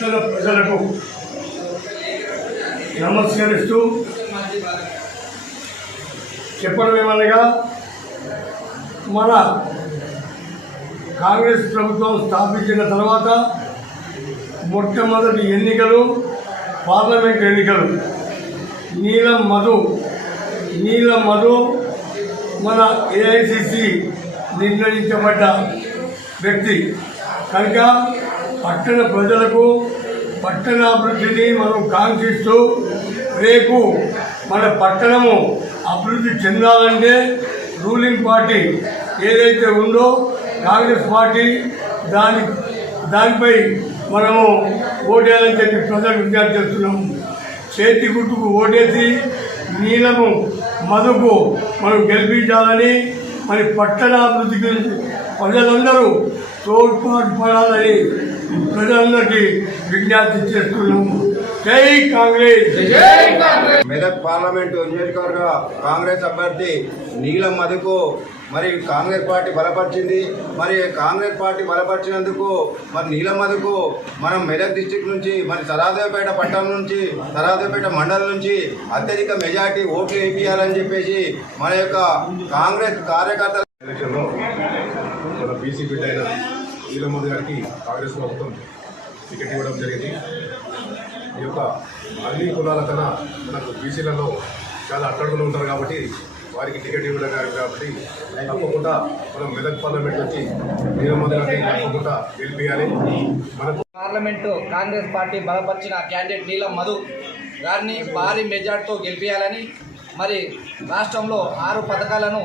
పట్టణ ప్రజలకు నమస్కరిస్తూ చెప్పడం ఏమనగా మన కాంగ్రెస్ ప్రభుత్వం స్థాపించిన తర్వాత మొట్టమొదటి ఎన్నికలు పార్లమెంట్ ఎన్నికలు. నీలం మధు మన ఏఐసిసి నిర్ణయించబడ్డ వ్యక్తి కనుక పట్టణ ప్రజలకు పట్టణాభివృద్ధిని మనం కాంక్షిస్తూ రేపు మన పట్టణము అభివృద్ధి చెందాలంటే రూలింగ్ పార్టీ ఏదైతే ఉందో కాంగ్రెస్ పార్టీ దానిపై మనము ఓటేయాలని చెప్పి ప్రజలకు విజ్ఞప్తి చేస్తున్నాము. చేతి గుర్తుకు ఓటేసి నీలము మధుకు మనం గెలిపించాలని మరి పట్టణాభివృద్ధికి ప్రజలందరూ తోడ్పాటుపడాలని ప్రజలందరికీ విజ్ఞప్తి చేస్తున్నాము. జై కాంగ్రెస్. మెదక్ పార్లమెంటు నియోజకవర్గ కాంగ్రెస్ అభ్యర్థి నీలం మధుకు మరి కాంగ్రెస్ పార్టీ బలపరిచింది. మరి కాంగ్రెస్ పార్టీ బలపరిచినందుకు మరి నీలం మధుకు మనం మెదక్ డిస్టిక్ నుంచి మరి సరాదేవపేట పట్టణం నుంచి సరాదేవపేట మండలం నుంచి అత్యధిక మెజార్టీ ఓట్లు వేయించాలని చెప్పేసి మన యొక్క కాంగ్రెస్ కార్యకర్తల ఎలక్షన్లో మన బీసీ బిడ్డ అయిన నీలం మధు గారికి కాంగ్రెస్ ప్రభుత్వం టికెట్ ఇవ్వడం జరిగింది. ఈ యొక్క అన్ని కులాల కన్నా మనకు బీసీలలో చాలా అట్టడుగులు ఉంటారు కాబట్టి వారికి టికెట్ ఇవ్వడం కాబట్టి తప్పకుండా మనం మెదక్ పార్లమెంట్ వచ్చి నీలం మధు గారిని తప్పకుండా గెలిపించాలి. మనకు పార్లమెంటు కాంగ్రెస్ పార్టీ బలపరిచిన క్యాండిడేట్ నీలం మధు గారిని భారీ మెజార్టీతో గెలిపించాలని మరి రాష్ట్రంలో 6 పథకాలను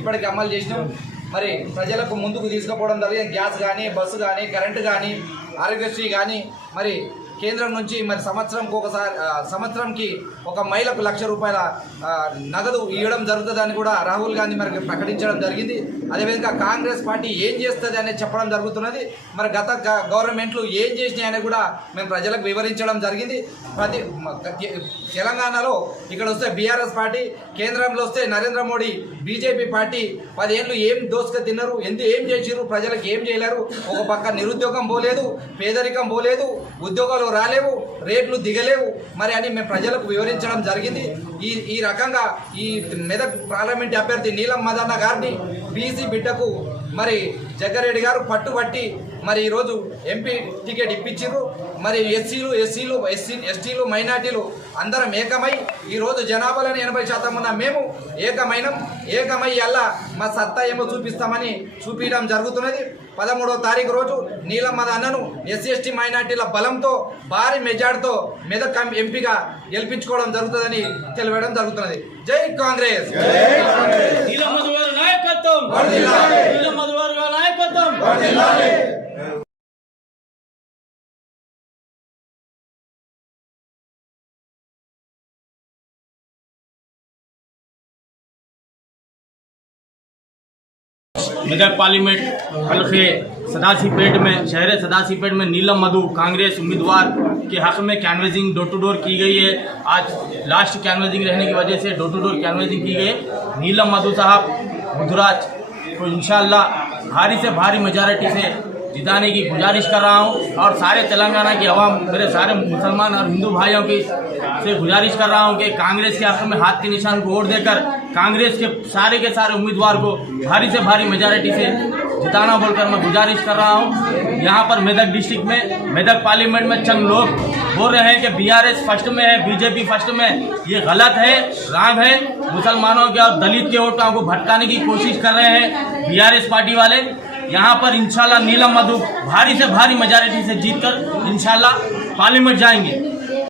ఇప్పటికి అమలు చేసినాం. మరి ప్రజలకు ముందుకు తీసుకుపోవడం జరిగింది. గ్యాస్ కానీ, బస్సు కానీ, కరెంటు కానీ, ఆరోగ్యశ్రీ కానీ మరి కేంద్రం నుంచి మరి సంవత్సరంకి ఒక మహిళకు ₹1,00,000 నగదు ఇవ్వడం జరుగుతుందని కూడా రాహుల్ గాంధీ మరి ప్రకటించడం జరిగింది. అదేవిధంగా కాంగ్రెస్ పార్టీ ఏం చేస్తుంది అనేది చెప్పడం జరుగుతున్నది. మరి గత గవర్నమెంట్లు ఏం చేసినాయని కూడా మేము ప్రజలకు వివరించడం జరిగింది. తెలంగాణలో ఇక్కడ వస్తే బీఆర్ఎస్ పార్టీ, కేంద్రంలో వస్తే నరేంద్ర మోడీ బీజేపీ పార్టీ 10 ఏళ్ళు ఏం దోసుక తిన్నారు, ఏం చేసిరు, ప్రజలకు ఏం చేయలేరు. ఒక పక్క నిరుద్యోగం పోలేదు, పేదరికం పోలేదు, ఉద్యోగాలు రాలేవు, రేట్లు దిగలేవు మరి అని మేము ప్రజలకు వివరించడం జరిగింది. ఈ రకంగా ఈ మెదక్ పార్లమెంట్ అభ్యర్థి నీలం మధు గారిని బీసీ బిడ్డకు మరి జగ్గారెడ్డి గారు పట్టుబట్టి మరి ఈరోజు ఎంపీ టికెట్ ఇప్పించారు. మరి ఎస్టీలు మైనార్టీలు అందరం ఏకమై ఈరోజు జనాభాలను 80% ఉన్న మేము ఏకమై అలా మా సత్తా ఏమో చూపిస్తామని చూపించడం జరుగుతున్నది. 13వ తారీఖు రోజు నీలం మధు అన్నను ఎస్సీ మైనార్టీల బలంతో భారీ మెజార్టీతో మెదక్ ఎంపీగా గెలిపించుకోవడం జరుగుతుందని తెలియడం జరుగుతున్నది. జై కాంగ్రెస్. मेदक पार्लियामेंट हल्के सदासीपेट में शहर सदासीपेट में नीलम मधु कांग्रेस उम्मीदवार के हक में कैनवेजिंग डोर टू डोर की गई है। आज लास्ट कैनवेजिंग रहने की वजह से डोर टू डोर कैनवेजिंग की गई है। नीलम मधु साहब मधुराज को इंशाल्लाह भारी से भारी मेजॉरिटी से जिताने की गुजारिश कर रहा हूं और सारे तेलंगाना की आवाम, मेरे सारे मुसलमान और हिंदू भाइयों की से गुजारिश कर रहा हूं कि कांग्रेस के हक में हाथ के निशान को वोट देकर कांग्रेस के सारे उम्मीदवार को भारी से भारी मेजॉरिटी से जिताना बोलकर मैं गुजारिश कर रहा हूं। यहां पर मेदक डिस्ट्रिक्ट में मेदक पार्लियामेंट में चंद लोग बोल रहे हैं कि बीआरएस फर्स्ट में है, बीजेपी फर्स्ट में। ये गलत है, रॉन्ग है। मुसलमानों के और दलित के वोटों को भटकाने की कोशिश कर रहे हैं बीआरएस पार्टी वाले। यहाँ पर इंशाल्लाह नीलम मधु भारी से भारी मेजॉरिटी से जीतकर इंशाल्लाह पार्लियामेंट जाएंगे।